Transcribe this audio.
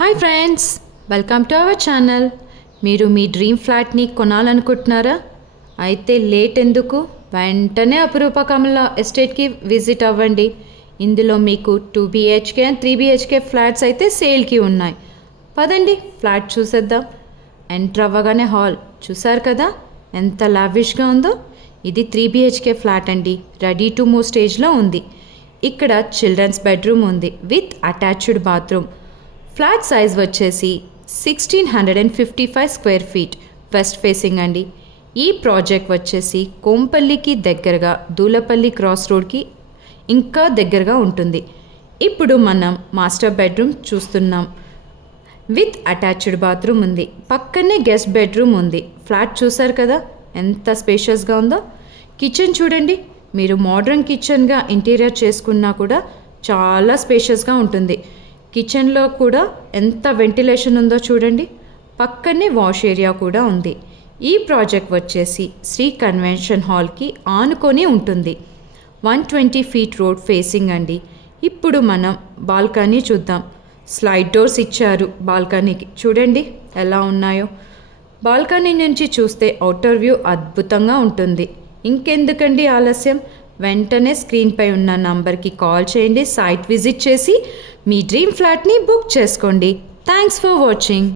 Hi friends, welcome to our channel. మీరు మీ dream ఫ్లాట్ని కొనాలనుకుంటున్నారా? అయితే late ఎందుకు, వెంటనే అపురూప కమల ఎస్టేట్కి విజిట్ అవ్వండి. ఇందులో మీకు 2 BHK అండ్ 3 BHK ఫ్లాట్స్ అయితే సేల్కి ఉన్నాయి. పదండి ఫ్లాట్ చూసేద్దాం. ఎంటర్ అవ్వగానే హాల్ చూసారు కదా, ఎంత లావిష్గా ఉందో. ఇది 3 BHK ఫ్లాట్ అండి, రెడీ టు మూవ్ స్టేజ్లో ఉంది. ఇక్కడ చిల్డ్రన్స్ బెడ్రూమ్ ఉంది with attached bathroom. Flat size వచ్చేసి 1655 స్క్వేర్ ఫీట్, వెస్ట్ ఫేసింగ్ అండి. ఈ ప్రాజెక్ట్ వచ్చేసి కోంపల్లికి దగ్గరగా దూలపల్లి క్రాస్ రోడ్కి ఇంకా దగ్గరగా ఉంటుంది. ఇప్పుడు మనం మాస్టర్ బెడ్రూమ్ చూస్తున్నాం. విత్ అటాచ్డ్ బాత్రూమ్ ఉంది, పక్కనే గెస్ట్ బెడ్రూమ్ ఉంది. ఫ్లాట్ చూసారు కదా ఎంత స్పేషియస్గా ఉందో. కిచెన్ చూడండి, మీరు మోడ్రన్ కిచెన్గా ఇంటీరియర్ చేసుకున్నా కూడా చాలా స్పేషియస్గా ఉంటుంది. కిచెన్లో కూడా ఎంత వెంటిలేషన్ ఉందో చూడండి. పక్కనే వాష్ ఏరియా కూడా ఉంది. ఈ ప్రాజెక్ట్ వచ్చేసి శ్రీ కన్వెన్షన్ హాల్కి ఆనుకొని ఉంటుంది. 120 ఫీట్ రోడ్ ఫేసింగ్ అండి. ఇప్పుడు మనం బాల్కనీ చూద్దాం. స్లైడ్ డోర్స్ ఇచ్చారు బాల్కనీకి, చూడండి ఎలా ఉన్నాయో. బాల్కనీ నుంచి చూస్తే అవుటర్ వ్యూ అద్భుతంగా ఉంటుంది. ఇంకెందుకండి ఆలస్యం, వెంటనే స్క్రీన్పై ఉన్న నంబర్కి కాల్ చేయండి. సైట్ విజిట్ చేసి మీ డ్రీమ్ ఫ్లాట్ని బుక్ చేసుకోండి. Thanks for watching.